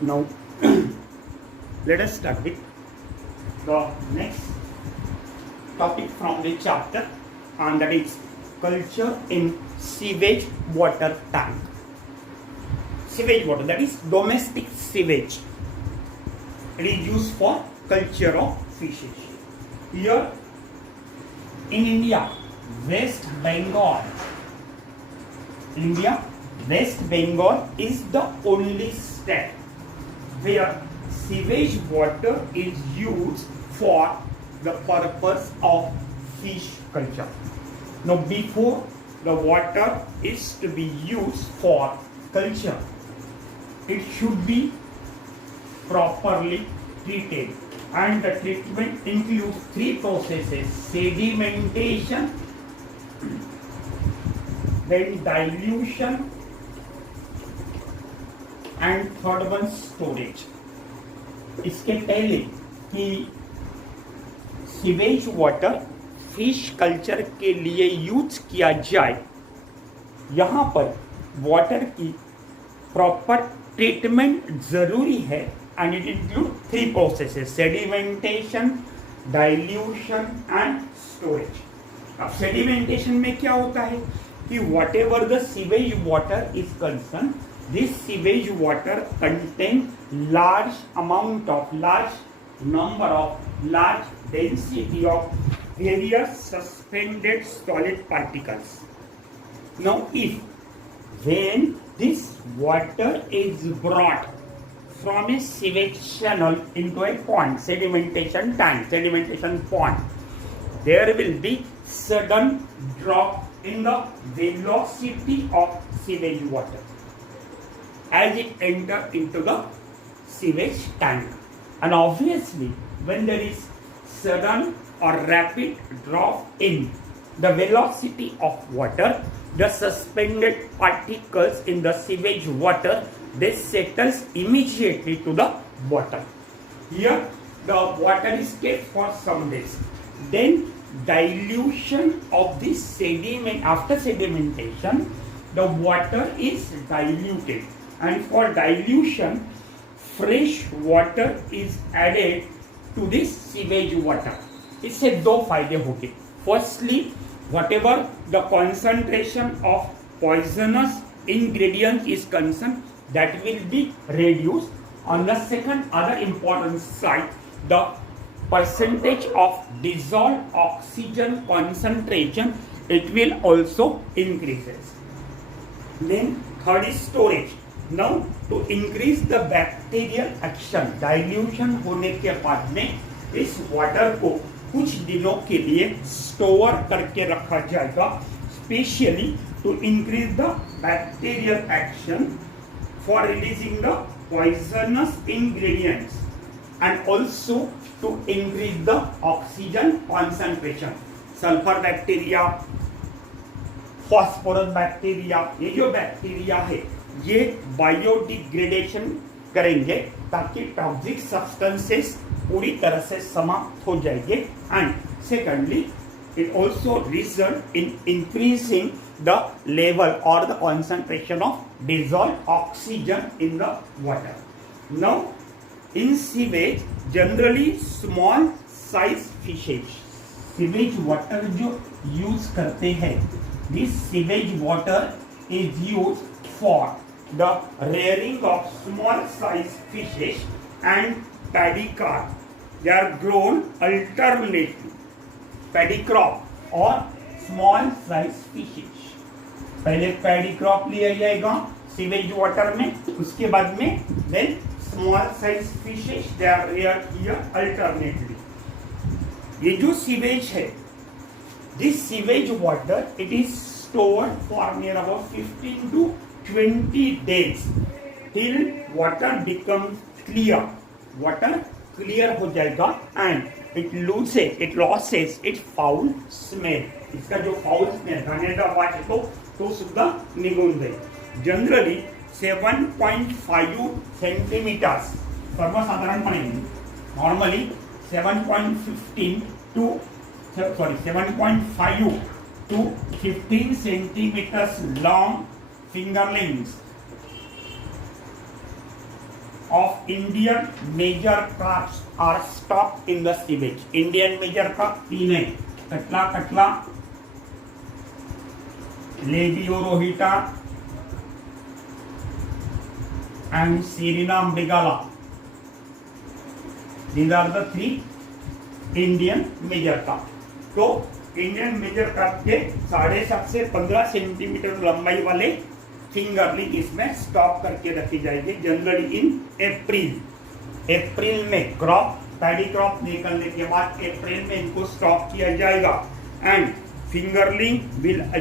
Now, let us start with the next topic from the chapter, and that is culture in sewage water tank. Sewage water, that is domestic sewage. It is used for culture of fishes. Here in India, West Bengal, West Bengal is the only state where sewage water is used for the purpose of fish culture. Now, before the water is to be used for culture, it should be properly treated, and the treatment includes three processes: sedimentation, then dilution, and third one storage. इसके पहले कि sewage water fish culture के लिए use किया जाए, यहाँ पर water की प्रॉपर ट्रीटमेंट जरूरी है, and it include three processes: sedimentation, dilution and storage. अब सेडिमेंटेशन में क्या होता है कि what ever the sewage water is concern, this sewage water contain large density of various suspended solid particles. Now, when this water is brought from a sewage channel into a pond, sedimentation tank, sedimentation pond, there will be sudden drop in the velocity of sewage water as it enter into the sewage tank. And obviously, when there is sudden or rapid drop in the velocity of water, the suspended particles in the sewage water, they settles immediately to the bottom. Here the water is kept for some days. Then dilution of this sediment, after sedimentation, the water is diluted. And for dilution, fresh water is added to this sewage water. इससे दो फायदे होंगे. Firstly, whatever the concentration of poisonous ingredient is concerned, that will be reduced. On the second, other important side, the percentage of dissolved oxygen concentration, it will also increases. Then third is storage. Now, to increase the bacterial action, dilution होने के बाद में इस water को कुछ दिनों के लिए स्टोर करके रखा जाएगा, specially to increase the bacterial action for releasing the poisonous ingredients, and also to increase the oxygen concentration. Sulphur bacteria, phosphorus bacteria, ये जो बैक्टीरिया है ये बायोडिग्रेडेशन करेंगे ताकि टॉक्सिक सब्सटेंसेस पूरी तरह से समाप्त हो जाएंगे. And secondly, it also result in increasing the level और the concentration of dissolve oxygen in the water. Now, in sewage generally small size fishes, sewage water जो यूज करते हैं, this sewage water is used for the rearing of small size fishes and paddy carp. They are grown alternately, paddy crop or small size fishes. पहले paddy crop लिया जाएगा sewage water में, उसके बाद में then small size fishes they are reared here alternately. ये जो sewage है, this sewage water, it is stored for near about 15 to 20 days till water becomes clear. Water clear हो जाएगा and it loses its foul smell. इसका जो foul smell घाणेरडा वास येतो तो सुद्धा निघून जाईल. जनरली 7.5 सेंटीमीटर्स, सर्वसाधारणपणे normally 7.5 to 15 centimeters long fingerlings of Indian major crops are stocked in the sewage. Indian major crop तीन है, कटला कटला, लेबियोरोहिटा and Suriname Bigala. These are the three Indian major crop. तो इंडियन मेजर क्रॉप के 7.5 से 15 centimetre लंबाई वाले fingerling इसमें stock करके रखी जाएगी जनरली इन अप्रैल में क्रॉप पैडी क्रॉप निकलने के बाद अप्रैल में इनको स्टॉक किया जाएगा and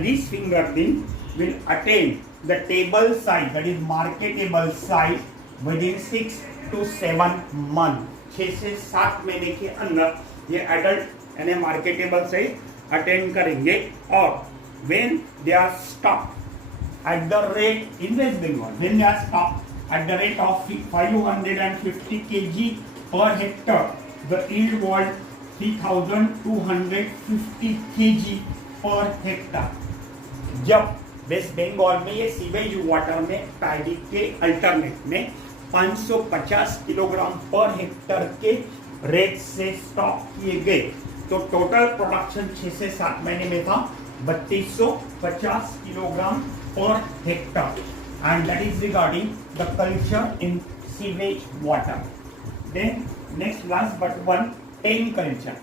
this fingerling will attain the table size, that is marketable size within 6 to 7 months. 6 से 7 महीने के अंदर ये एडल्ट यानी मार्केटेबल साइज अटेंड करेंगे और when they are stocked at the rate in West Bengal, when they are stocked at the rate of 550 kg per hectare, the yield was 3250 kg per hectare. जब waste Bengal में ये sewage water में paddy के alternate में 550 kilogram per Hector के rate से stock किए गए तो टोटल प्रोडक्शन 6 से 7 महीने में था 3250 kilogram per hectare and that is regarding the culture in sewage water. Then next last but one pen culture.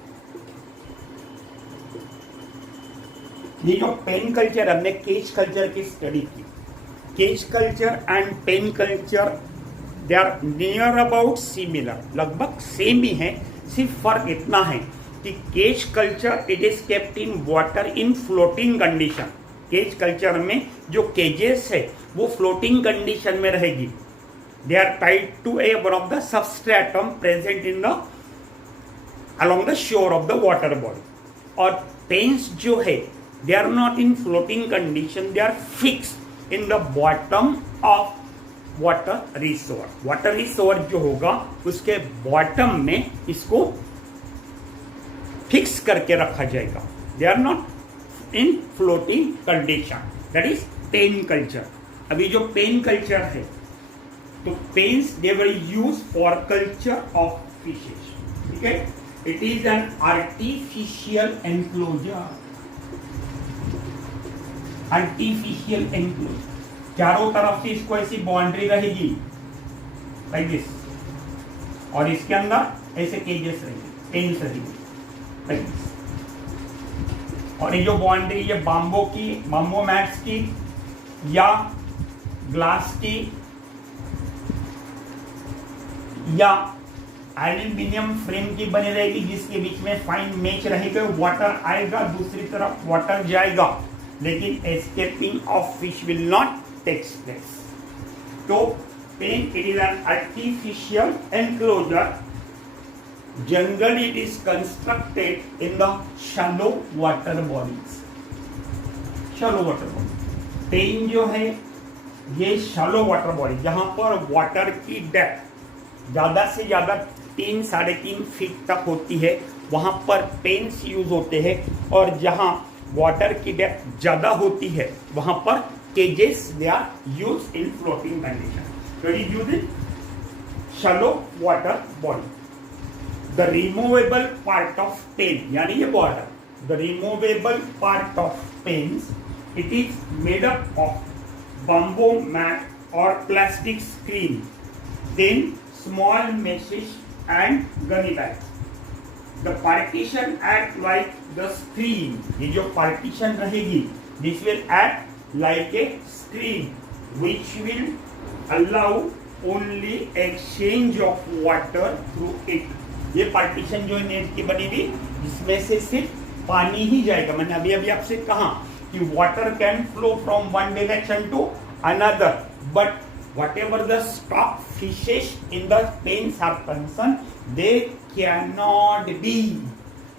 ये जो पेन कल्चर हमने केज कल्चर की स्टडी की, cage culture and pen culture they are near about similar, लगभग same ही है. सिर्फ फर्क इतना है कि cage culture it is kept in water in floating condition. Cage culture में जो केजेस है वो फ्लोटिंग कंडीशन में रहेगी. They are tied to a one of the substratum present in the along the shore of the water body. और pens जो है they are not in floating condition, they are fixed in the bottom of water reservoir. water reservoir जो होगा उसके bottom में इसको fix करके रखा जाएगा. they are not in floating condition, that is pen culture. अभी जो पेन कल्चर है तो pens they were used for culture of fishes. ठीक है, it is an artificial enclosure. Artificial enclose, चारों तरफ से इसको ऐसी बाउंड्री रहेगी लाइक दिस और इसके अंदर ऐसे केजेस रहेंगे, पेन्स रहेंगे लाइक दिस. और ये जो बाउंड्री ये बाम्बो मैट्स की या ग्लास की या एल्यूमिनियम फ्रेम की बनी रहेगी जिसके बीच में फाइन मैच रहेगा. वाटर आएगा, दूसरी तरफ वाटर जाएगा, लेकिन escaping of fish will not takes place. तो pen it is an artificial enclosure. Generally it is constructed in the shallow water bodies. Shallow water body pen जो है ये शैलो वाटर बॉडी जहां पर वाटर की depth ज्यादा से ज्यादा 3-3.5 फीट तक होती है वहां पर पेन्स यूज होते हैं. और जहां वाटर की डेप्थ ज्यादा होती है वहां पर cages they are use in floating condition. so it is used in shallow water body. the removable part of pen यानी ये border, the removable part of pens it is made up of bamboo mat or plastic screen, then small meshes and gunny bags. The partition act like the screen. ये जो partition रहेगी this will act like a screen which will allow only exchange of water through it. ये partition जो net की बनी हुई इसमें से सिर्फ पानी ही जाएगा. मैंने अभी आपसे कहा कि water can flow from one direction to another, but whatever the stock fishes in the pens are concerned, they cannot be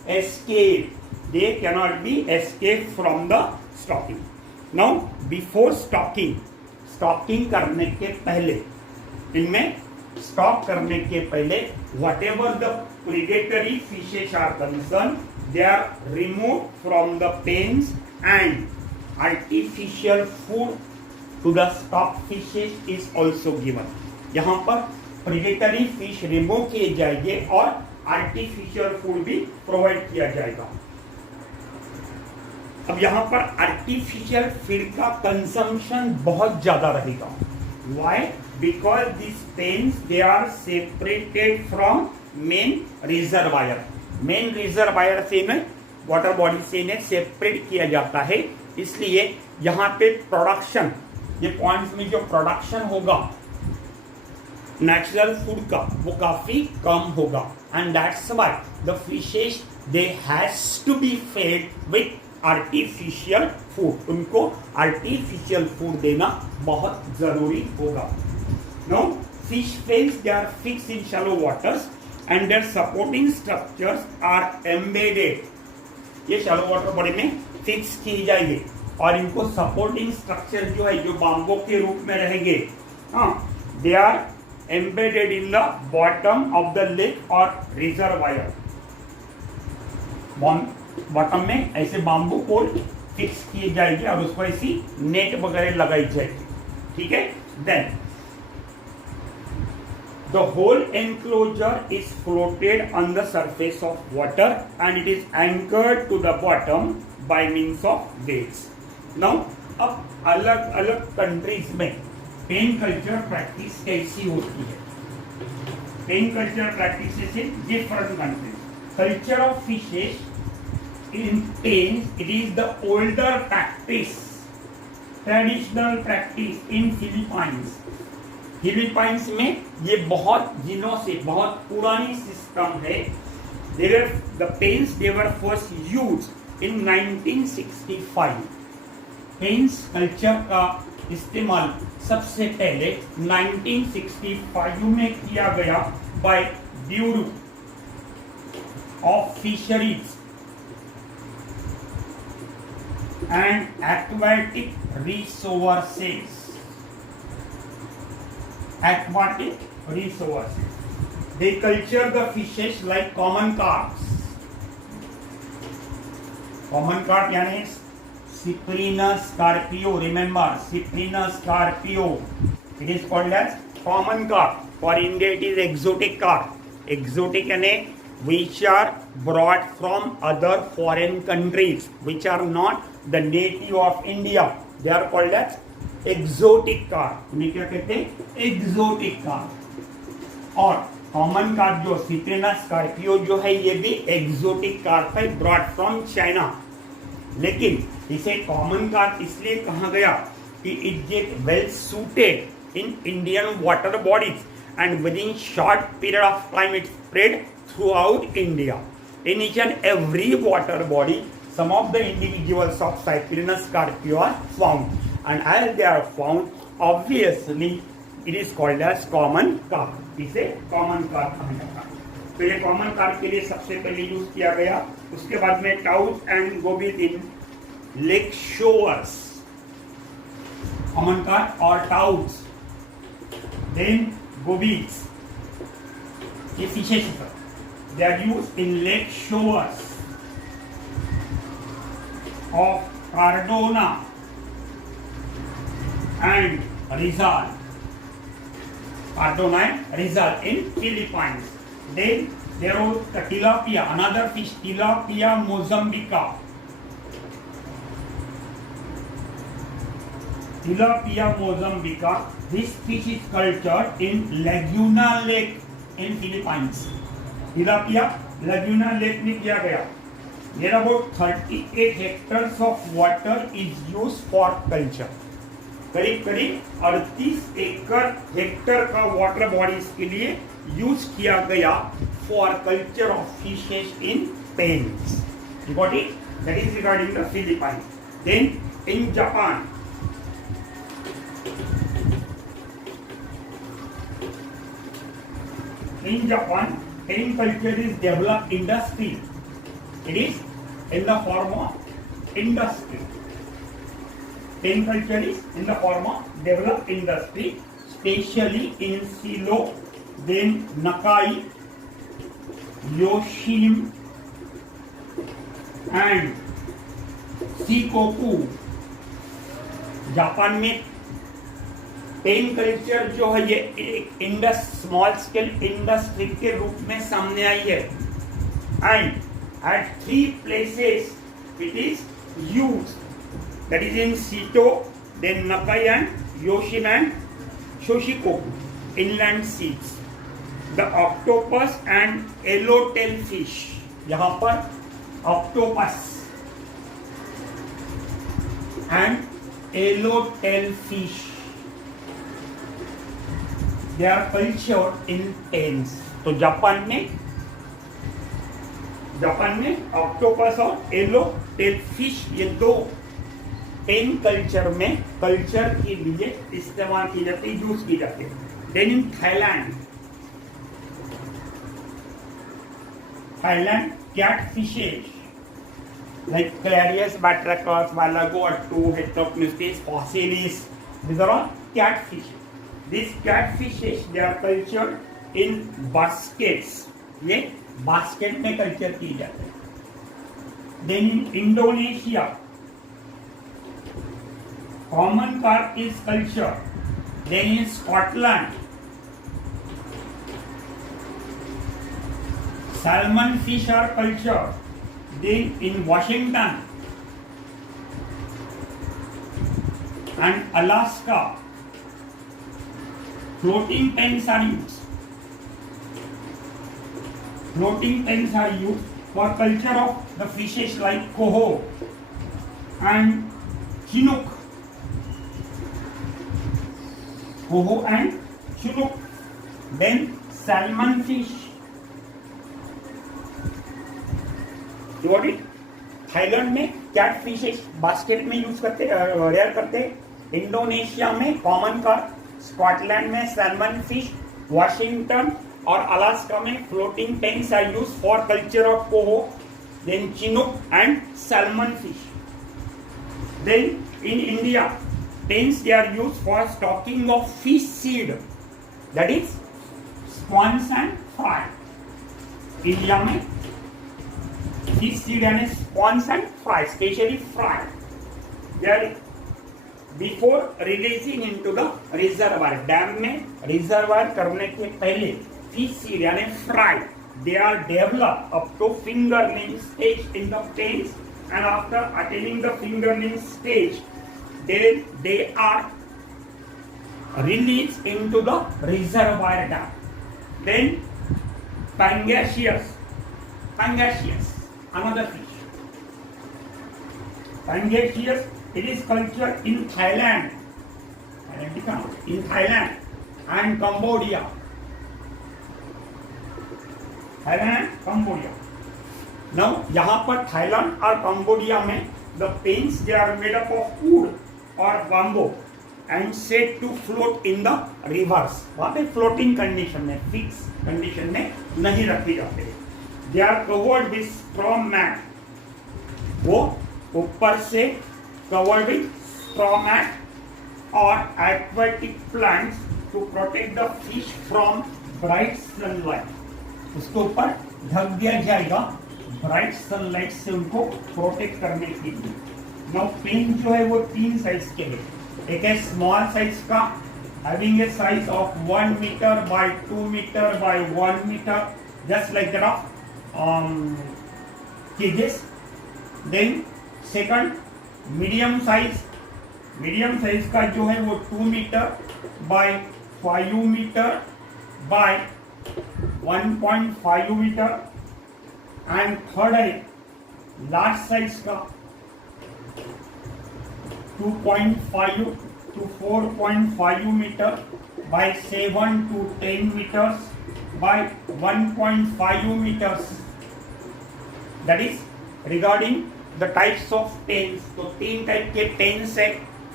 escaped. They cannot be escaped from the stocking. Now, before stocking करने के पहले, इनमें stock करने के पहले, whatever the predatory fishes are concerned, they are removed from the pens and artificial food to the stock fishes is also given. यहाँ पर predatory fish remove किए जाएंगे और आर्टिफिशियल फूड भी प्रोवाइड किया जाएगा। अब यहाँ पर आर्टिफिशियल फीड का कंजम्पशन बहुत ज्यादा रहेगा। Why? Because these pens they are separated from main reservoir. Main reservoir से न वाटर बॉडी से इन्हें सेपरेट किया जाता है, इसलिए यहाँ पे प्रोडक्शन, ये पॉइंट्स में जो प्रोडक्शन होगा नेचुरल फूड का वो काफी कम होगा। And that's why the fishes they has to be fed with artificial food. उनको आर्टिफिशियल फूड देना बहुत जरूरी होगा। Now fish pens they are fixed in shallow waters and their supporting structures are embedded. ये शैलो वाटर बॉडी में fix की जाएगी और इनको सपोर्टिंग स्ट्रक्चर जो है जो बाम्बो के रूप में रहेंगे, they are embedded in the bottom of the lake और रिजर्वायर। बॉटम में ऐसे बाम्बू पोल फिक्स किए जाएंगे और उसको ऐसी नेट वगैरह लगाई जाएगी। ठीक है, then the whole enclosure is floated on the surface of water and it is anchored to the bottom by means of weights. Now, अब अलग अलग कंट्रीज में पेन कल्चर प्रैक्टिस कैसी होती है? Pen culture practice in different countries. Culture of fishes in pen it is the older practice, traditional practice in Philippines. Philippines में ये बहुत दिनों से बहुत पुरानी सिस्टम है। The pens they were first used in 1965। Pens culture का इस्तेमाल सबसे पहले 1965 में किया गया by bureau of fisheries and aquatic resources. Aquatic resources. They culture the fishes like common carps. Common carp यानी Cyprinus carpio. Remember, Cyprinus carpio. It is called as common carp. For India, it is exotic carp. Exotic यानी which are brought from other foreign countries, which are not the native of India. They are called as exotic carp. उन्हें क्या कहते हैं? Exotic carp. और common carp जो सिप्रिनस Scorpio जो है ये भी एक्सोटिक कार्प है, ब्रॉट फ्रॉम चाइना। लेकिन इसे कॉमन कार्प इसलिए कहा गया कि it get well suited in Indian water bodies and with in short period of time it spread through out India. In each and every water body some of the individuals of Cyprinus scarpio are found, and as they are found, obviously it is called as common carp. इसे common carp कहा जाता है। तो ये common carp के लिए सबसे पहले यूज किया गया। उसके बाद में trout and gobies in lake shores, common carp और trouts, then gobies, ये fishes they are used in lake shores of Cardona and Rizal. Cardona and Rizal in Philippines. Then there was the tilapia, another fish, Tilapia mozambica. Tilapia mozambica. This fish is cultured in Laguna Lake in Philippines. Tilapia Laguna Lake में किया गया। There are about 38 hectares of water is used for culture. करीब करीब 38 एकड़ Hector का water bodies के लिए use किया गया for culture of fishes in pens. You got it? That is regarding the Philippines. Then in Japan, pen culture is developed industry. It is in the form of industry. Pen culture is in the form of developed industry, especially in Silo, then Nakai, Yoshim, and Shikoku. Japan में pen culture जो है ये एक Indus small scale industry के रूप में सामने आई है and eight 3 places it is used, that is in Sito, then Nakai and Yoshin and Shoshikoku inland seas. The octopus and yellowtail fish, यहाँ पर octopus and yellowtail fish, they are cultured in pens. तो Japan में octopus और yellow tell fish ये दो pen culture में culture के लिए इस्तेमाल की जाती है, यूज की जाती है। Then in Thailand catfishes like Clarius batrachus, Valago attu, Heteropneustes, fossilis, these are all catfish. These catfishes they are cultured in baskets. ये बास्केट में कल्चर की जाते हैं। Then in Indonesia, common carp is cultured. Then in Scotland, salmon fish are cultured. Then in Washington and Alaska, floating pens are used. Floating pens are used for culture of the fishes like coho and chinook. Coho and chinook. Then salmon fish. Thailand में catfishes basket में use करते rear करते हैं। Indonesia में common carp, Scotland में salmon fish, Washington और Alaska में floating pens are use for culture of coho, then chinook and salmon fish. Then in India pens they are use for stocking of fish seed, that is spawns and fry. India में fish seed and spawns and fry, especially fry. They are before releasing into the reservoir. Dam में reservoir करने के पहले fish seed यानी fry, they are developed up to fingerling stage in the pens, and after attaining the fingerling stage, then they are released into the reservoir dam. Then Pangasius, another fish. Pangasius, it is cultured in Thailand, and Cambodia. Now, यहाँ पर Thailand और Cambodia में the pens they are made up of wood or bamboo and set to float in the rivers. वहाँ पे floating condition में, fixed condition में नहीं रखे जाते। They are covered with straw mat. वो ऊपर से covered with straw mat or aquatic plants to protect the fish from bright sunlight. उसके ऊपर ढक दिया जाएगा ब्राइट सनलाइट से उनको प्रोटेक्ट करने के लिए। नाउ पेन जो है वो 3 साइज के है। एक है स्मॉल साइज का having a size of 1 meter by 2 meter by 1 meter, just like that of cages. Then second medium size का जो है वो 2 meter by 5 meter by 1.5 meter, and third है large size का 2.5 to 4.5 meter by 7 to 10 meters by 1.5 meters. That is regarding the types of pens. तो 3 type के pens है।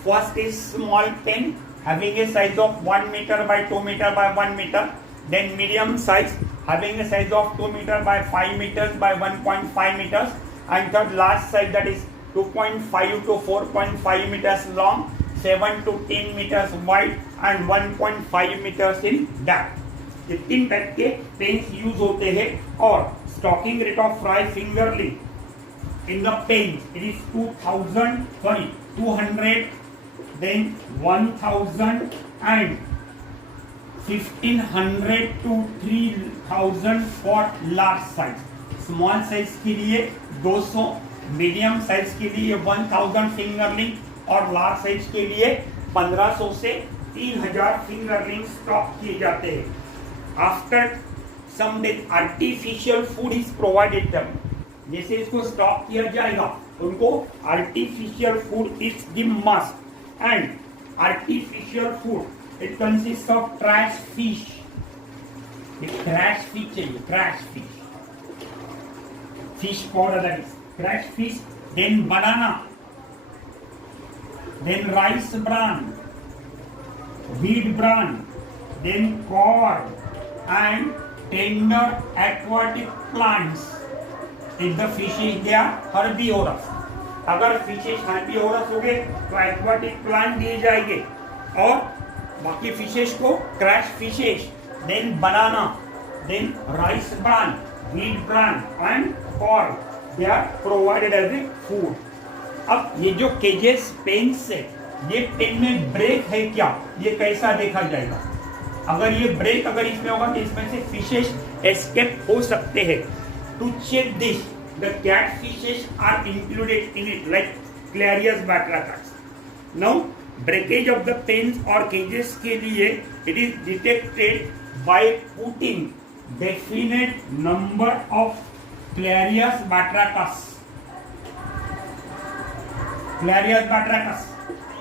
First is small pen having a size of 1 meter by 2 meter by 1 meter. Then medium size having a size of 2 meter by 5 meters by 1.5 meters. And third large size, that is 2.5 to 4.5 meters long, 7 to 10 meters wide and 1.5 meters in depth. ये 3 type के pens use होते हैं। और stocking rate of fry fingerling in the pens it is 200, then 1000 and 1500 to 3000 for large size. Small size के लिए 200, medium size के लिए 1000 fingerling और लार्ज साइज के लिए 1500 से 3000 फिंगरलिंग स्टॉक किए जाते हैं. After some day artificial food is provided them. जैसे इसको स्टॉक किया जाएगा उनको artificial food is the must. And artificial food it consist of trash fish. Trash fish चाहिए, trash fish, fish powder, that is trash fish, then banana, then rice bran, wheat bran, then corn and tender aquatic plants. If the fishes they are herbivorous, अगर fishes herbivorous हो गए तो aquatic plant दिए जाएंगे और बाकी fishes को trash fishes, then banana, then rice bran, wheat bran and corn, they are provided as a food. अब ये जो केजेस पेन्स है, ये पेन में ब्रेक है क्या, ये कैसा देखा जाएगा. अगर ये ब्रेक अगर इसमें होगा तो इसमें से फिशेस एस्केप हो सकते हैं. To check this the cat fishes are included in it like Clarias batrachus. Now breakage of the pens और केजेस के लिए it is detected by putting definite number of Clarias batrachus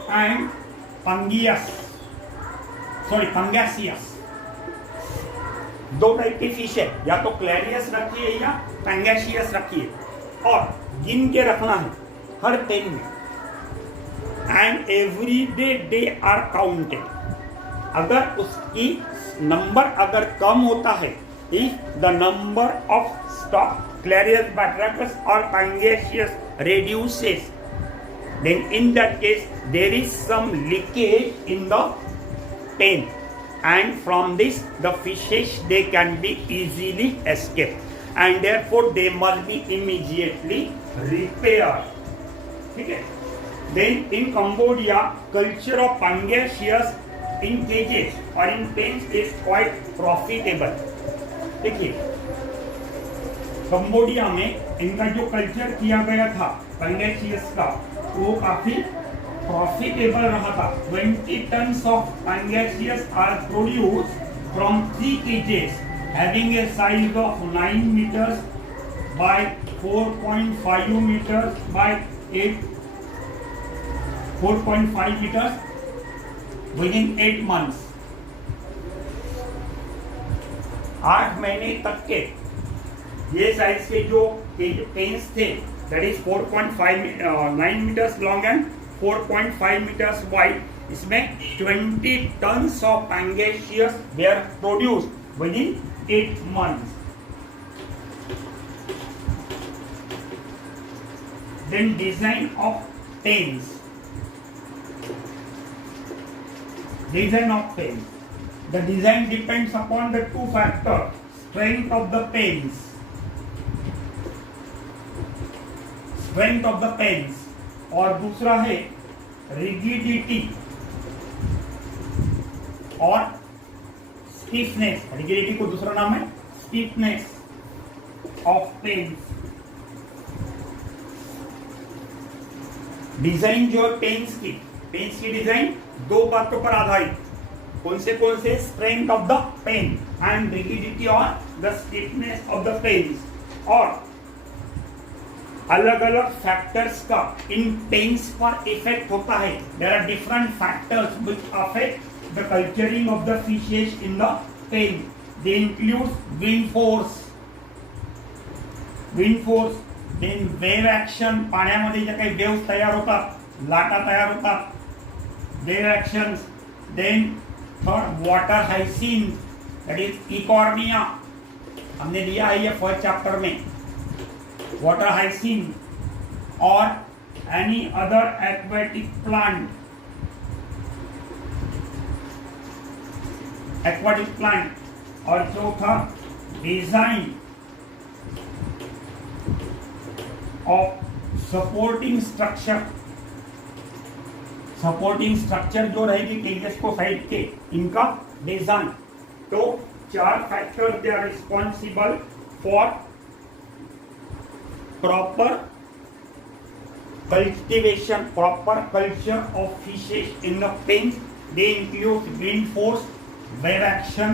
and Pangasius. दो type की fish है, या तो क्लैरियस रखिए या पैंगेशियस रखिए और गिन के रखना है हर पेन में. And every day they are counted. अगर उसकी नंबर अगर कम होता है, if the number of stock Clarias batrachus or Pangasius reduces, then in that case there is some leakage in the pen, and from this the fishes they can be easily escaped, and therefore they must be immediately repaired. Okay. Then in Cambodia, culture of Pangasius in cages or in pens is quite profitable. देखिए Cambodia में इनका जो culture किया गया था पैंगेशियस का, वो काफी प्रॉफिटेबल रहा था. 20 tons of Pangasius are produced from 3 cages having a size of 9 meters by 4.5 meters by 4.5 meters within 8 months. 8 महीने तक के ये साइज के जो पेन्स थे, that is 9 metres long and 4.5 metres wide, इसमें 20 tons of Pangasius were produced within 8 months. Then design of pens. The design depends upon the two factors: strength of the pens, और दूसरा है rigidity और stiffness. rigidity को दूसरा नाम है stiffness of pens. Design जो है पेन्स की डिजाइन दो बातों पर आधारित. कौन से strength of the pen and rigidity और the stiffness of the pens, और अलग अलग फैक्टर्स का इन पेन्स पर इफेक्ट होता है. There are different factors which affect the culturing of the fishes in the pen. They include wind force, then wave action, पाण्यामध्ये जे काही वेव्स तयार होतात, लाटा तयार होतात, wave actions. Then third water hyacinth, that is Eichhornia, हमने लिया है ये फर्स्ट चैप्टर में. वाटर हाइसिन और एनी अदर एक्वेटिक प्लांट, और चौथा design of supporting supporting structure जो रहेगी केजेस को साइड के, इनका डिजाइन। तो 4 factor they are responsible for proper cultivation, proper culture of fishes in the pens. They include wind force, wave action,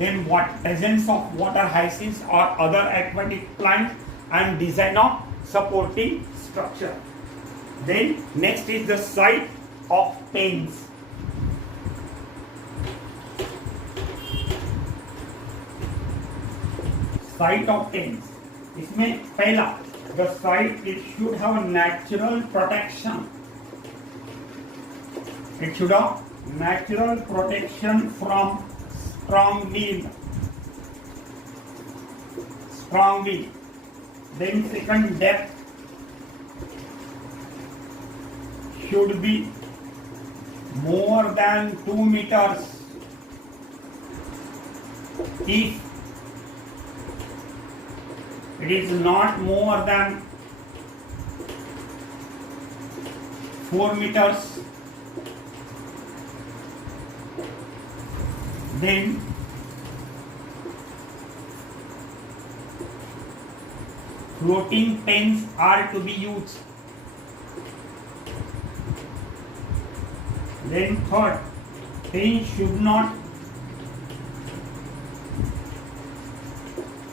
then presence of water hyacinths or other aquatic plants, and design of supporting structure. Then next is the site of pens. Site of pens. इसमें पहला the site, it should have natural protection. It should have natural protection from strong wind. Strong wind. Then second, depth should be more than 2 meters. If it is not more than 4 meters, then floating pens are to be used. Then third, pen should not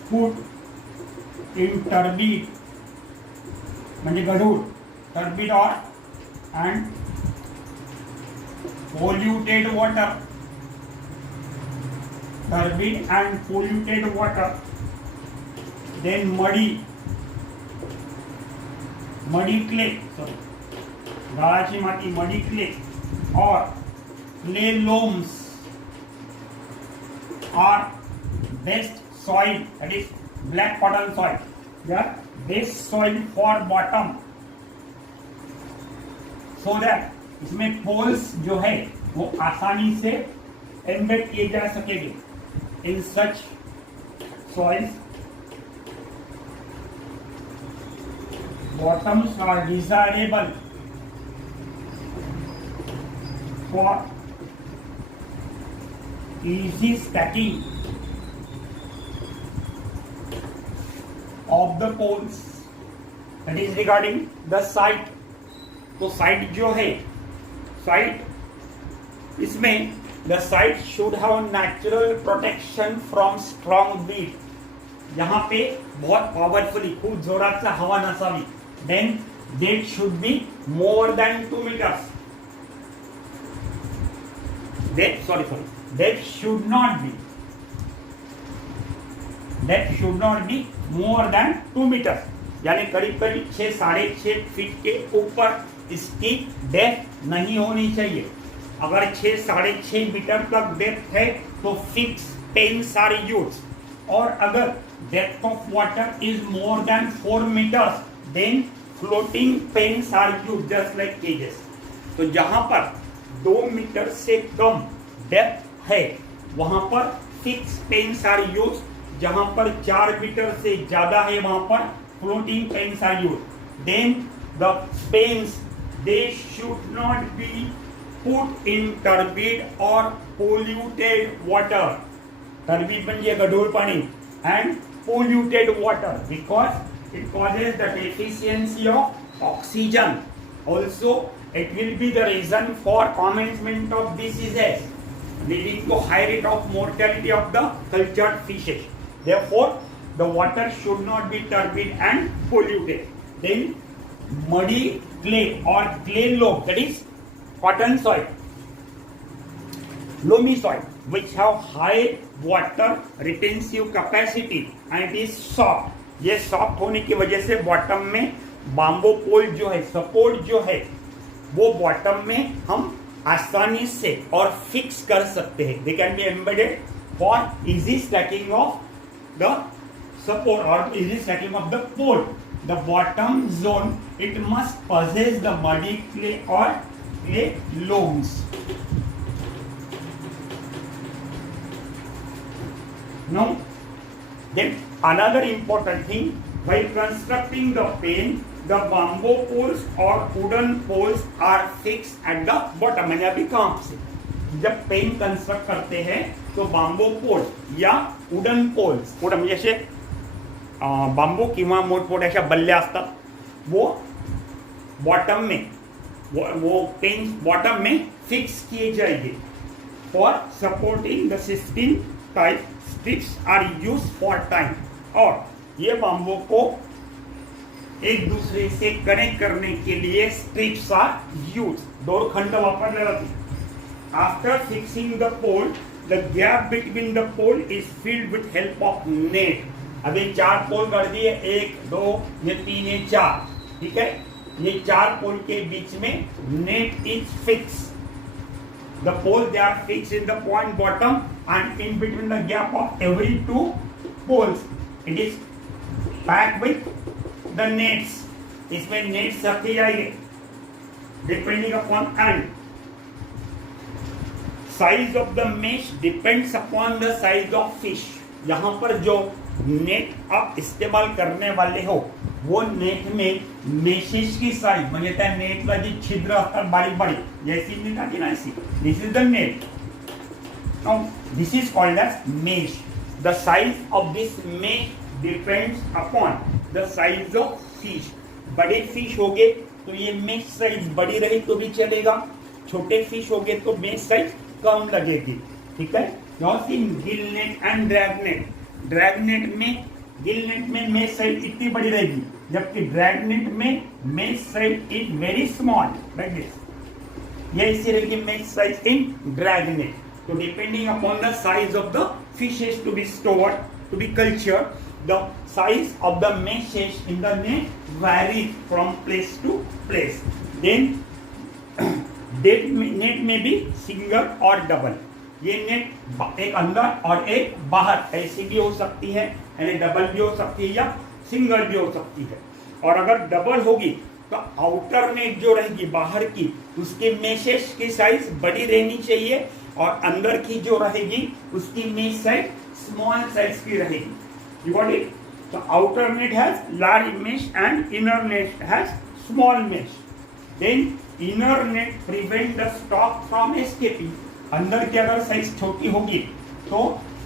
put in turbid, म्हणजे गढूळ, turbid or and polluted water. Turbid and polluted water. Then muddy clay, sorry, गाळाची माती, muddy clay or clay loams are best soil, that is black cotton soil. They are best soil for bottom, so that इसमें poles जो है वो आसानी से embed किए जा सकेंगे. In such soils, bottoms are desirable for easy stacking of the poles. That is regarding the site. तो साइट जो है, साइट इसमें the site should have natural protection from strong wind. यहाँ पे बहुत पावरफुली, खूप जोराचा हवा नसावी. Then that should be more than 2 meters. That should not be more than 2 meters. यानी करीब करीब 6-6.5 फीट के ऊपर इसकी डेप्थ नहीं होनी चाहिए. अगर 6-6.5 मीटर तक डेप्थ है तो फिक्स पेन्स आर यूज. और अगर depth of water is more than 4 meters, then floating pens are use just like cages. तो जहां पर 2 मीटर से कम डेप्थ है वहां पर फिक्स पेन्स आर यूज. जहां पर 4 मीटर से ज्यादा है वहां पर floating pens are use. Then the pens, they should not be put in turbid or polluted water. Turbid म्हणजे गढूळ पाणी and polluted water because it causes the deficiency of oxygen. Also, it will be the reason for commencement of diseases leading to high rate of mortality of the cultured fishes. Therefore, the water should not be turbid and polluted. Then muddy clay or clay loam, that is cotton soil, loamy soil, which have high water retentive capacity and it is soft. ये soft होने की वजह से bottom में bamboo पोल जो है, support जो है, वो बॉटम में हम आसानी से और फिक्स कर सकते हैं. दे can B embedded for easy stacking of the support or easy stacking of the pole. The bottom zone, it must possess the muddy clay or clay loams. Now, then another important thing, While constructing the pen, the bamboo poles or wooden poles are fixed at the bottom. मैंने अभी काम से जब pen construct करते हैं तो बांबो पोल या wooden poles, wooden म्हणजे असे बांबू किंवा मोठमोठ्या अशा बल्ल्या असतात, वो बॉटम में वो पेन बॉटम में फिक्स किए जाएंगे. For supporting the 16 type strips are use for time. और ये बांबू को एक दूसरे से कनेक्ट करने के लिए स्ट्रिप्स आर यूज, दोरखंड वापरले जाते. After fixing the pole, the gap between the pole is filled with help of net. अभी 4 पोल कर दिए, 1 2 ये 3 ये 4, ठीक है. ये 4 पोल के बीच में net is fix. The pole they are fix in the point bottom and in between the gap of every 2 poles it is packed with the nets. इसमें नेट्स रखे जाएंगे depending upon and. Size of the mesh depends upon the size of fish. यहाँ पर जो net आप इस्तेमाल करने वाले हो वो नेट में मेशेस की साइज म्हणजे त्या नेटला जी छिद्र असतात बारीक बारीक, जैसी नेट आती ना ऐसी, this is the net. Now this is called edge mesh. The size of this mesh depends upon the size of fish. बड़े फिश हो गए तो ये मेश साइज बड़ी रही तो भी चलेगा, छोटे फिश हो गए तो मेश साइज कम लगेगी, ठीक है. Gill net and drag net. Drag net में गिल नेट में मेश साइज इतनी बड़ी रहेगी, जबकि ड्रैग नेट में mesh size is very small like this. ये ऐसी रहेगी mesh size in drag net. तो depending upon the size of the fishes to be stored, to be cultured, the size of the meshes in the net vary from place to place. Then net may be single or double. ये net एक अंदर और एक बाहर ऐसी भी हो सकती है, यानी डबल भी हो सकती है या सिंगल भी हो सकती है. और अगर डबल होगी तो आउटर नेट जो रहेगी बाहर की, उसके मेशेस की साइज बड़ी रहनी चाहिए और अंदर की जो रहेगी उसकी मेश साइज स्मॉल साइज की रहेगी. You got it? The outer net has large mesh and inner net has small mesh. Then inner net prevent the stock from escaping. अंदर की अगर साइज छोटी होगी तो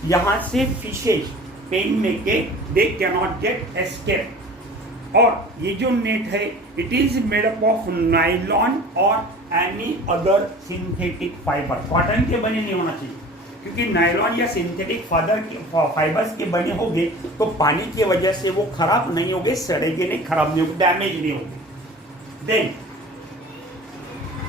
यहाँ से फिशेस पेन में के दे कैनॉट गेट एस्केप. और ये जो नेट है it is made up of nylon और any other synthetic fibre. Cotton के बने नहीं होना चाहिए, क्योंकि नायलॉन या सिंथेटिक फाइबर्स के बने होंगे तो पानी की वजह से वो खराब नहीं होंगे, सड़ेंगे नहीं, खराब नहीं होंगे, डैमेज नहीं होंगे. देन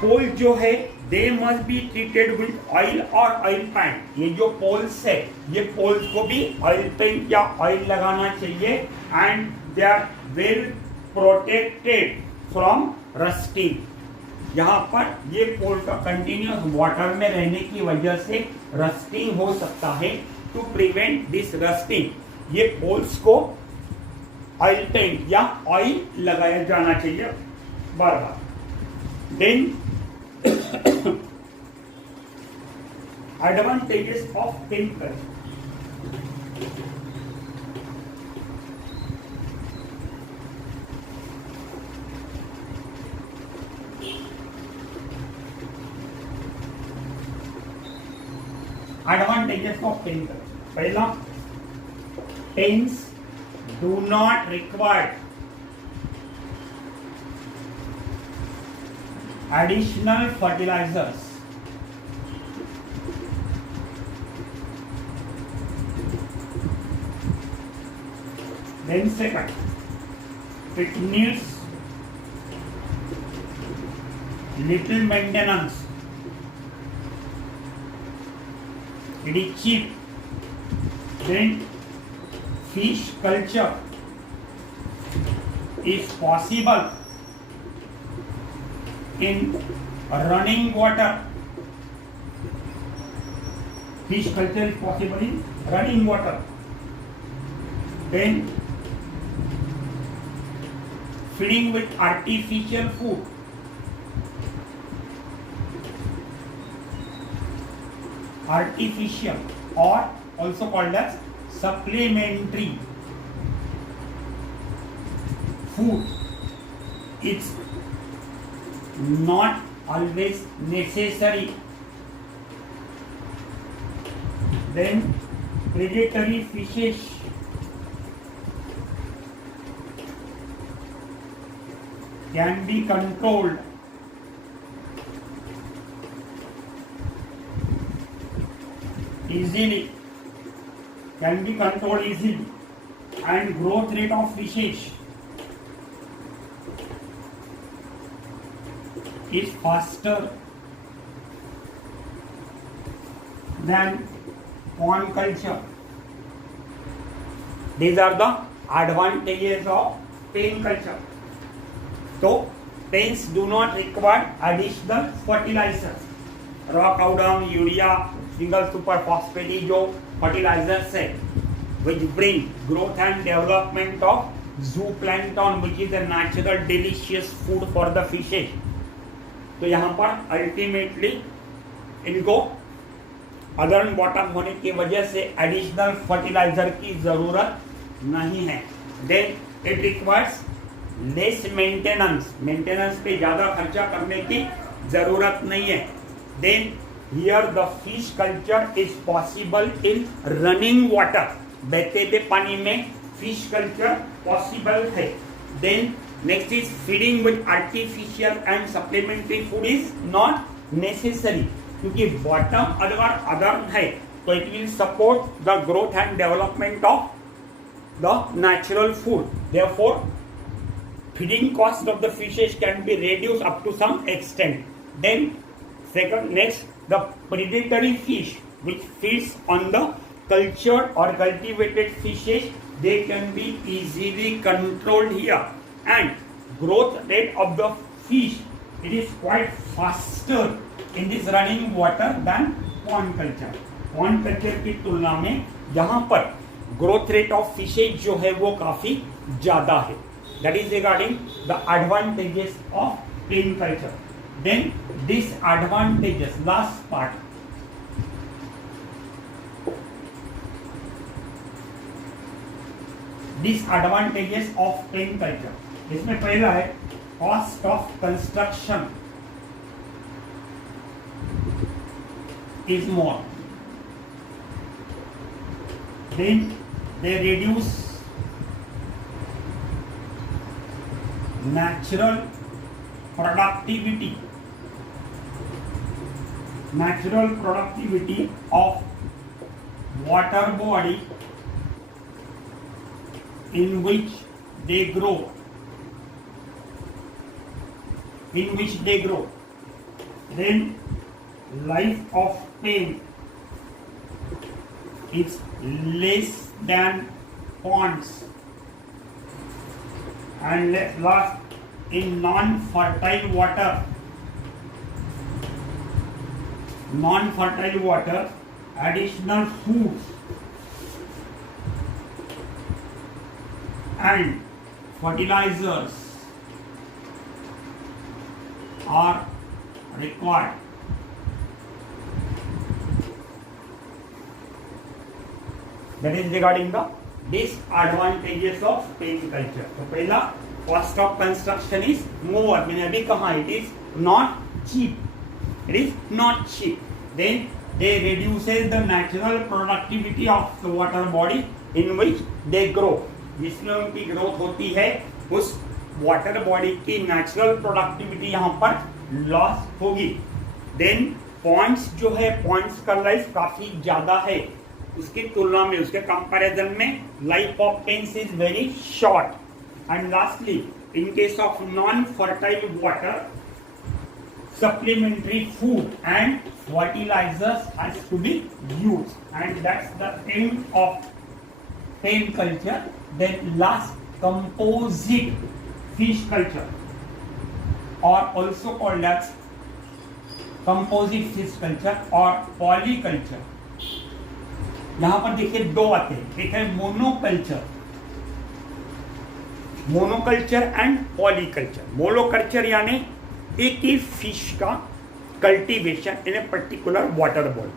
पोल जो है they must be treated with oil और ऑयल पेंट. ये जो पोल्स है ये पोल्स को भी ऑयल पेंट या ऑयल लगाना चाहिए. And they are well protected from rusting. यहाँ पर ये पोल का कंटिन्यूस वाटर में रहने की वजह से रस्टिंग हो सकता है. टू प्रिवेंट दिस रस्टिंग ये पोल्स को ऑयल पेंट या ऑयल लगाया जाना चाहिए बार बार. Then advantages of pen culture. Advantages of pen color. पहला, pens do not require additional fertilizers. Then second, it needs little maintenance. It is cheap. Then fish culture is possible in running water. Fish culture is possible in running water. Then feeding with artificial food. Artificial or also called as supplementary. food. It's not always necessary. Then predatory fishes can be controlled. Easily, can be controlled easily, and growth rate of fishes is faster than pond culture. These are the advantages of pen culture. So, pens do not require additional fertilizers. Raw cow dung, urea, single super phosphate जो fertilisers है which bring growth and development of zooplankton which is a natural delicious food for the fishes. तो यहाँ पर ultimately इनको other bottom होने की वजह से एडिशनल फर्टिलाइजर की जरूरत नहीं है. Then it requires less maintenance पे ज्यादा खर्चा करने की जरूरत नहीं है. Then here the fish culture is possible in running water. बहते हुए पानी में फिश कल्चर पॉसिबल है. Then next is feeding with artificial and supplementary food is not necessary, क्योंकि बॉटम अगर अदर है तो it will support the growth and development of the natural food. Therefore feeding cost of the fishes can be reduced up to some extent. Then next, the predatory fish which feeds on the cultured or cultivated fishes, they can be easily controlled here, and growth rate of the fish, it is quite faster in this running water than pond culture. Pond culture की तुलना में यहाँ पर growth rate of fishes जो है वो काफी ज्यादा है. That is regarding the advantages of pen culture. Then disadvantages, last part. Disadvantages of pen culture. इसमें पहला है cost of construction is more. Then they reduce natural productivity of water body in which they grow. Then life of pen is less than ponds. And last, in non-fertile water, additional foods and fertilizers are required. That is regarding the disadvantages of pen culture. तो पहला cost of construction is more. मैंने अभी कहा it is not cheap. Then they reduces the natural productivity of the water body in which they grow. जिसमें उनकी growth होती है उस वाटर बॉडी की नेचुरल प्रोडक्टिविटी यहाँ पर लॉस होगी. देन पॉइंट्स जो है पॉइंट्स का लाइफ काफी ज्यादा है उसकी तुलना में, उसके कंपैरिजन में life of pens is very short. And lastly in case of non fertile water supplementary food and fertilizers has to be used, and that's the end of pen culture. Then last, composite fish culture, or also called as composite fish culture or polyculture. यहाँ पर देखिए दो आते हैं, एक है monoculture and polyculture. Monoculture यानी एक ही फिश का cultivation in a particular water body.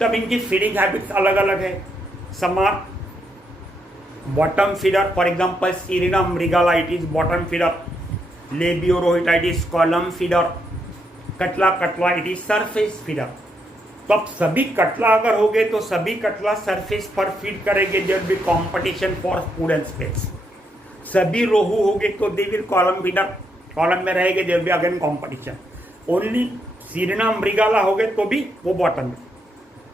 तब इनकी फीडिंग हैबिट्स अलग अलग है. Some are bottom feeder, for example Sirena mrigala, it is bottom feeder. Labiorhoita, it is column feeder. Catla catla, it is surface feeder. तो अब सभी कटला अगर हो गए तो सभी कटला सरफेस पर फीड करेंगे, there be competition for food and space. सभी रोहू हो गए तो they will column feeder, column में रहेंगे, there be again competition. Only Cirrhina mrigala हो गए तो भी वो बॉटम में.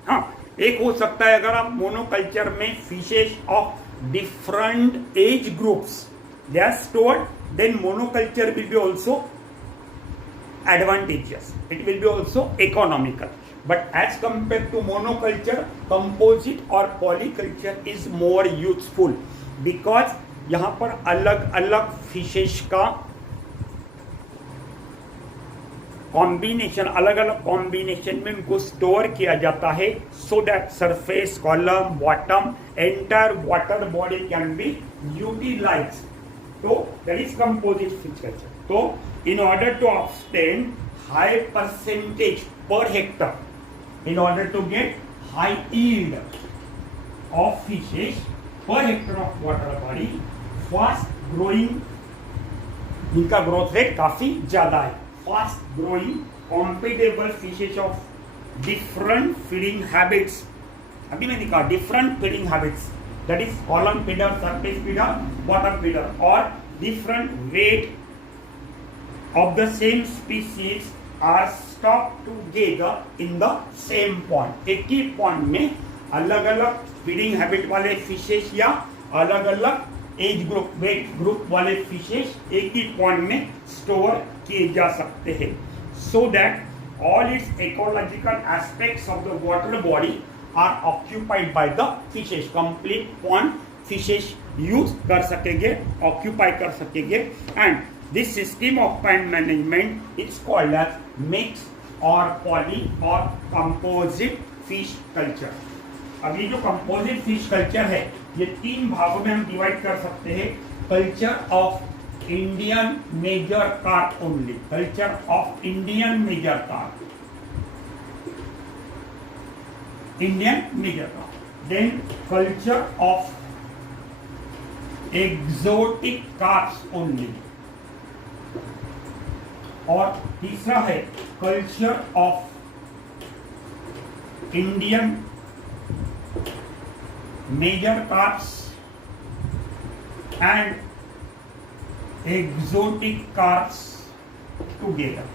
हाँ, एक हो सकता है अगर आप मोनोकल्चर में fishes of different age groups they are stored, then monoculture will be also advantageous, it will be also economical. But as compared to monoculture, composite or polyculture is more useful because यहाँ पर अलग अलग fishes का combination, अलग अलग combination में उनको store किया जाता है, so that surface, column, bottom, entire water body can be utilize. तो that is composite fish culture. तो in order to obtain high percentage per hectare, in order to get high yield of fishes per hectare of water body, fast growing, इनका growth rate काफी ज्यादा है, fast growing compatible fishes of different feeding habits. अभी मैंने कहा different feeding habits, that is column feeder, surface feeder, bottom feeder, और different weight of the same species are stocked together in the same pond. एक ही pond में अलग अलग feeding habit वाले फिशेस या अलग अलग एज ग्रुप, वेट ग्रुप वाले फिशेस एक ही पॉन्ड में स्टोर किए जा सकते हैं, so that all its ecological aspects of the water body are occupied by the fishes. Complete pond fishes use कर सकेंगे, ऑक्यूपाई कर सकेंगे. And this system of pond management is called as mixed or poly or composite fish culture. अब ये जो composite fish culture है, ये तीन भागों में हम डिवाइड कर सकते हैं. Culture of Indian major carp only, culture of Indian major carp, Indian major carp. Then culture of exotic carps only, और तीसरा है culture of Indian major carps and exotic carps together.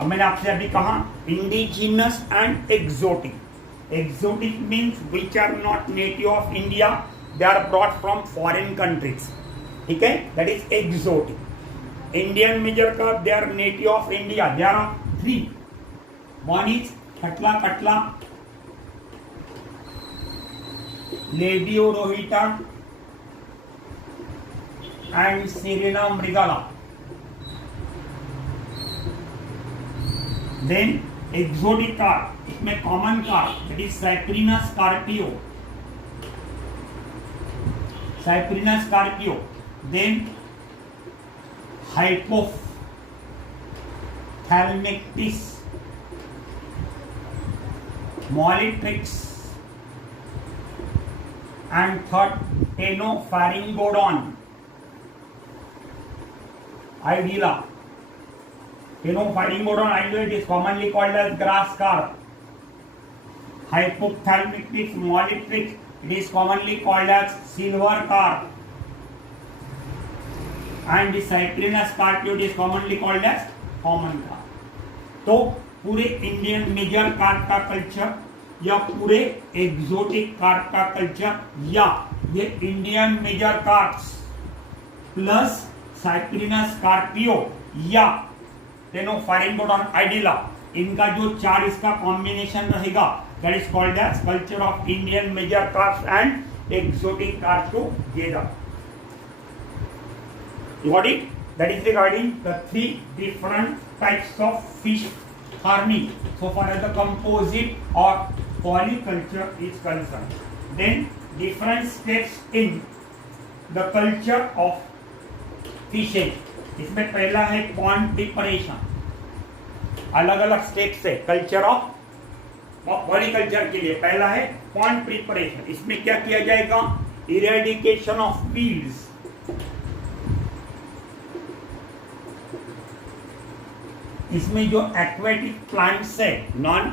अब मैंने आपसे अभी कहा indigenous and exotic. Exotic means which are not native of India, they are brought from foreign countries. ठीक है, that is exotic. Indian major carp, they are native of India. There are three. One is Katla Katla, Labiorhoita, and Sirena mrigala. Then exotic carp, इसमें common carp, that is Cyprinus carpio. Cyprinus carpio. Then Hypophthalmictis, Mollitrix, and third Tenopharyngodon, Idela. Tenopharyngodon idela, it is commonly called as grass carp. Hypophthalmictis, Mollitrix, it is commonly called as silver carp. And the Cyprinus carpio is commonly called as common carp. तो पूरे Indian major carp का culture या पूरे exotic carp का culture या ये Indian major carps plus Cyprinus carpio या Ctenopharyngodon idella, इनका जो चार इसका कॉम्बिनेशन रहेगा, that is called as culture of Indian major carps and exotic carp together. You got it? That is regarding the three different types of fish farming so far as the composite or polyculture is concerned. Then different steps in the culture of fishes. इसमें पहला है pond preparation. अलग अलग steps है culture of polyculture के लिए। पहला है पॉन्ड प्रिपरेशन, इसमें क्या किया जाएगा, इरेडिकेशन ऑफ वीड्स, इसमें जो एक्वेटिक प्लांट्स है नॉन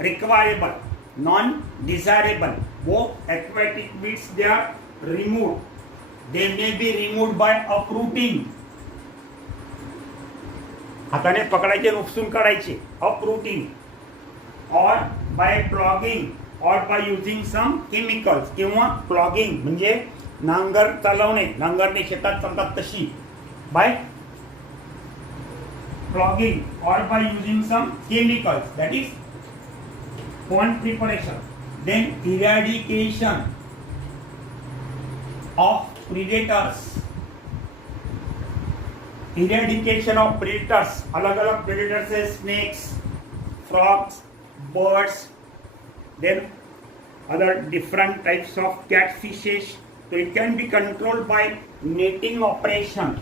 रिक्वायरेबल, नॉन डिजायरेबल, वो aquatic weeds they are remove, they may be removed by uprooting, हाताने पकडायचे उपसून काढायचे, अपरूटिंग, और बाय प्लॉगिंग और बाय युजिंग सम केमिकल्स, किंवा प्लॉगिंग म्हणजे नांगर चालवणे, नांगरणे शेतात चालतात तशी, by ploughing or by using some chemicals, that is pond preparation. Then eradication of predators, eradication of predators, अलग अलग predators है, snakes, frogs, birds, then other different types of catfishes. So it can be controlled by netting operation.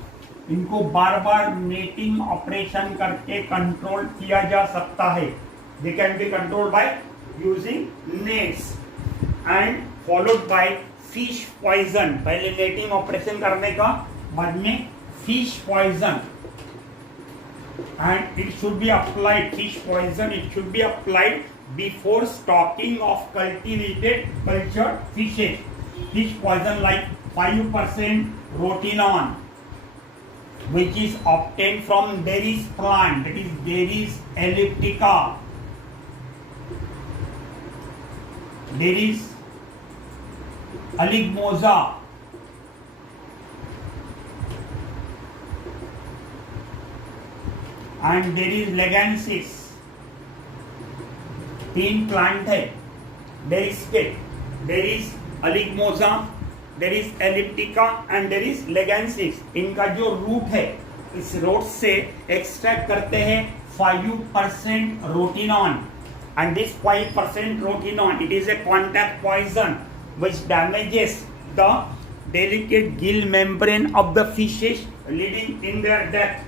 इनको बार बार netting operation करके control किया जा सकता है। They can be control by using nets and followed by fish poison. पहले netting operation करने का, बाद में fish poison, and it should be applied, fish poison it should be applied before stocking of cultivated cultured fishes. Fish poison like 5% rotenone which is obtained from Derris plant, that is Derris elliptica, Derris aligmosa, and Derris legensis, 3 plant है Derris के, Derris aligmosa, there is elliptica and there is legensis. इनका जो root है, इस root से extract करते हैं 5% rotenone, and this 5% rotenone, it is a contact poison which damages the delicate gill membrane of the fishes, leading in their death.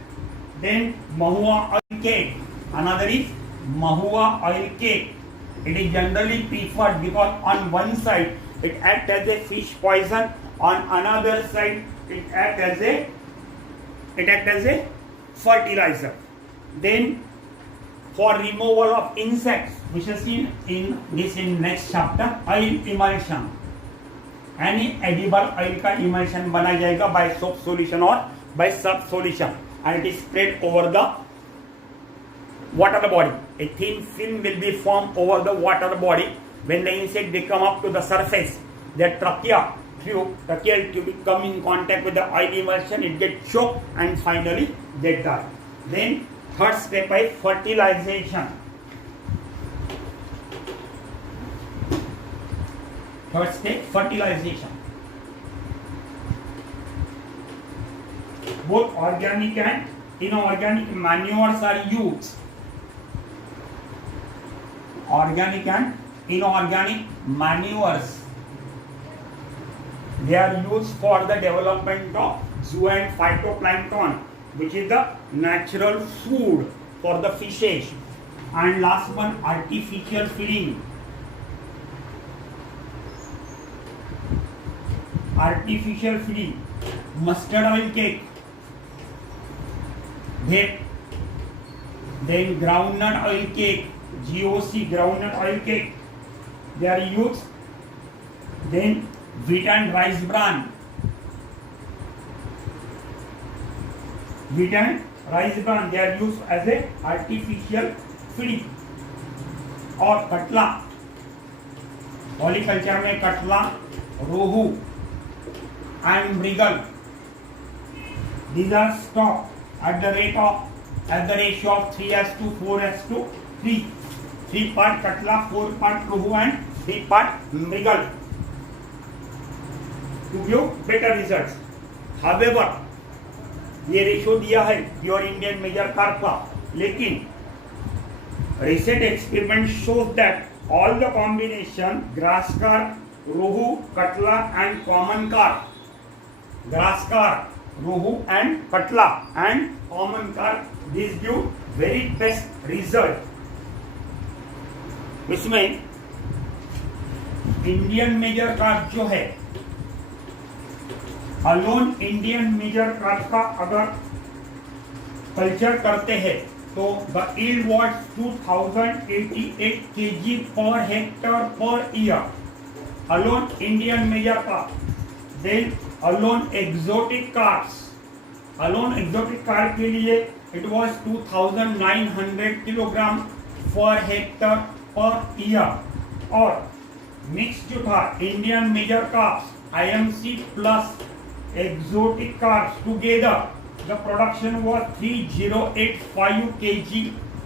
Then mahua oil cake, another is mahua oil cake. It is generally preferred because on one side it acts as a fish poison, on another side it acts as a fertilizer. Then for removal of insects, which is seen in next chapter, oil emulsion. Any edible oil का emulsion बना जाएगा by soap solution or by surf solution, and it is spread over the water body. A thin film will be formed over the water body. When the insect they come up to the surface, their tracheal tube come in contact with the oil emulsion, it gets choked and finally they die. Then third step is fertilization. Third step, fertilization. Both organic and inorganic manures are used. Organic and inorganic manures, they are used for the development of zoo and phytoplankton, which is the natural food for the fishes. And last one, artificial feeding. Artificial feeding, mustard oil cake, then groundnut oil cake, GOC groundnut oil cake, they are used. Then wheat and rice bran, they are used as a artificial feeding. और कटला, polyculture में कटला, रोहू and mrigal, these are stocked at the ratio of 3:4:3. 3 part katla, 4 part rohu and 3 part mrigal to give better results. However, ये ratio दिया है pure Indian major carp का, लेकिन recent experiment shows that all the combination grass carp, rohu, katla and common carp, grass carp, rohu and katla and common carp, these give very best result. इसमें Indian major carp जो है, alone Indian major carp का अगर culture करते हैं तो the yield was 2088 kg per hectare per year. Alone Indian major carp. Then alone exotic carps. Alone exotic carp के लिए it was 2900 kilogram per hectare per year. और mix जो था Indian major carps IMC plus exotic carps together, the production was 3085 kg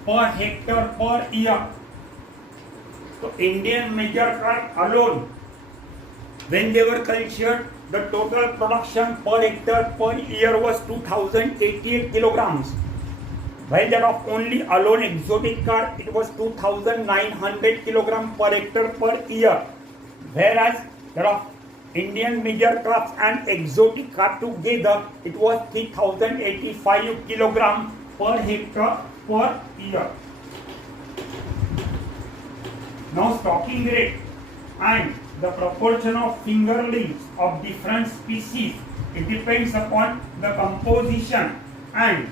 per hectare per year. So Indian major carp alone, when they were cultured, the total production per hectare per year was 2088 kilograms. While that of only alone exotic carp, it was 2900 kilogram per hectare per year. Whereas that of Indian major carps and exotic carp together, it was 3085 kilogram per hectare per year. Now stocking rate and the proportion of fingerlings of different species, it depends upon the composition and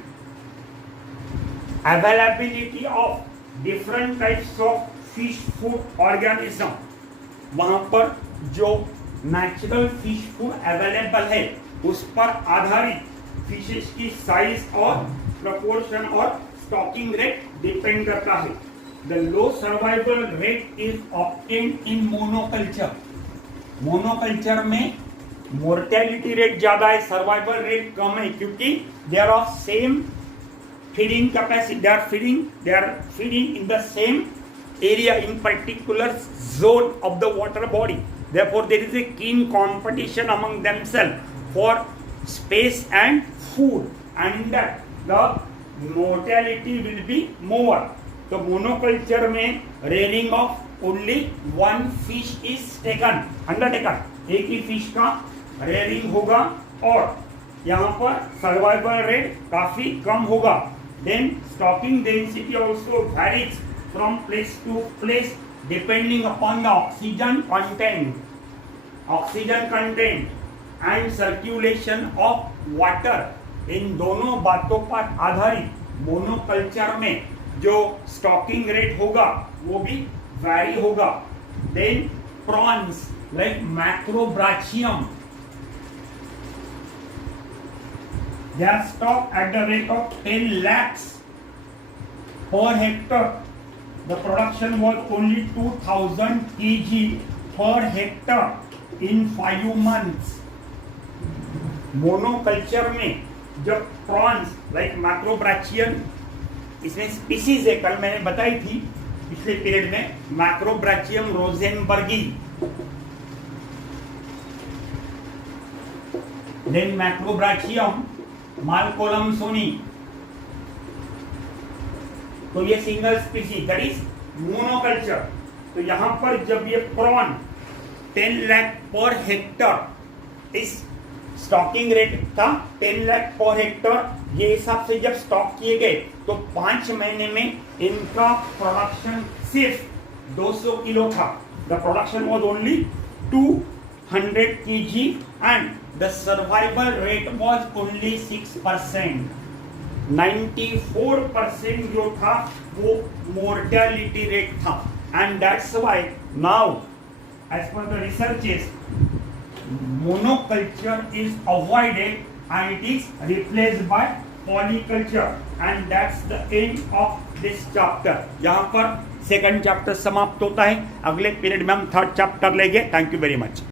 availability of different types of fish food organism. वहाँ पर जो natural fish food available है उस पर आधारित fishes की size और proportion और स्टॉकिंग रेट डिपेंड करता है. The low survival rate is obtained in monoculture. Monoculture में मोर्टेलिटी रेट ज्यादा है, सर्वाइवल रेट कम है, क्योंकि they are of same feeding capacity, they are feeding in the same area in particular zone of the water body. Therefore there is a keen competition among themselves for space and food, and in that the mortality will be more. So monoculture में rearing of only one fish is undertaken. एक ही fish का rearing होगा और यहाँ पर survival rate काफी कम होगा. Then stocking density also varies from place to place depending upon the oxygen content and circulation of water. इन दोनों बातों पर आधारित मोनोकल्चर में जो स्टॉकिंग रेट होगा वो भी वैरी होगा. Then prawns like Macrobrachium, they are stocked at the rate of 10 lakhs per hectare. The production was only 2000 kg per hectare in 5 months. Monoculture में जब प्रॉन्स लाइक मैक्रोब्राचियन, इसमें स्पीसीज है, कल मैंने बताई थी पिछले पीरियड में, मैक्रोब्राचियम रोजेनबर्गी, देन मैक्रोब्राचियम मालकोलमसोनी. तो ये single species, that is monoculture. तो यहाँ पर जब ये प्रॉन 10 लाख पर हेक्टर, इस स्टॉकिंग रेट था 10 लाख पर हेक्टर, ये हिसाब से जब स्टॉक किए गए तो 5 महीने में इनका प्रोडक्शन सिर्फ 200 किलो था. The production was only 200 kg and the survival rate was only 6%. 94% जो था वो मोर्टेलिटी रेट था. And that's why now as per the researches monoculture is avoided and it is replaced by polyculture. And that's the end of this chapter. यहाँ पर second chapter समाप्त होता है. अगले पीरियड में हम थर्ड चैप्टर लेंगे. Thank you very much.